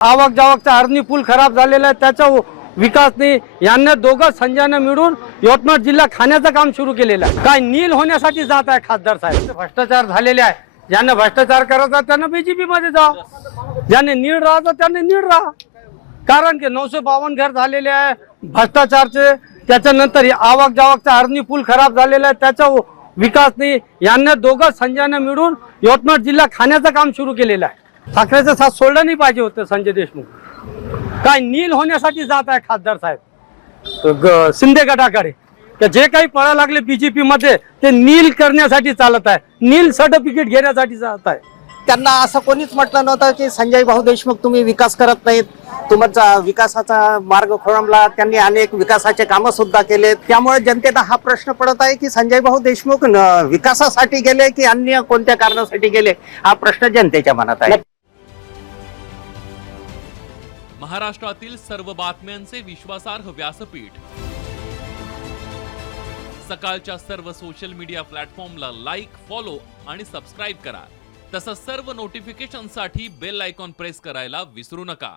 आवक जावकचा हरणी पूल खराब झालेला आहे, त्याचा विकास नाही. यांना दोघं संजयनं मिळून यवतमाळ जिल्हा खाण्याचं काम सुरू केलेलं आहे. काय नील होण्यासाठी जात आहे खासदार साहेब. भ्रष्टाचार झालेले आहे. ज्यांना भ्रष्टाचार करायचा त्यांना बीजेपी मध्ये जा, ज्यांनी नीड राहायचं त्यांनी नीड राहा. कारण की 952 घर झालेले आहे भ्रष्टाचारचे. त्याच्यानंतर आवक जावकचा हरणी पूल खराब झालेला आहे, त्याचा विकास नाही. यांना दोघं संजयनं मिळून यवतमाळ जिल्हा खाण्याचं काम सुरू केलेलं आहे. ठाकरेचं साथ सोडलं नाही पाहिजे होतं संजय देशमुख. काय नील होण्यासाठी जात आहे खासदार साहेब शिंदे गटाकडे. जे काही पळा लागले बीजेपी मध्ये ते नील करण्यासाठी चालत आहे, नील सर्टिफिकेट घेण्यासाठी जात आहे. त्यांना असं कोणीच म्हटलं नव्हतं की संजय भाऊ देशमुख तुम्ही विकास करत नाहीत, तुमचा विकासाचा मार्ग खोळंबला. त्यांनी अनेक विकासाचे कामं सुद्धा केले. त्यामुळे जनतेला हा प्रश्न पडत आहे की संजय भाऊ देशमुख विकासासाठी गेले की अन्य कोणत्या कारणासाठी गेले, हा प्रश्न जनतेच्या मनात आहे. महाराष्ट्रातील सर्व बातम्यांचे विश्वासार्ह व्यासपीठ, सकाळच्या सर्व सोशल मीडिया प्लॅटफॉर्मला लाईक, फॉलो आणि सबस्क्राईब करा. तसंच सर्व नोटिफिकेशनसाठी बेल आयकॉन प्रेस करायला विसरू नका.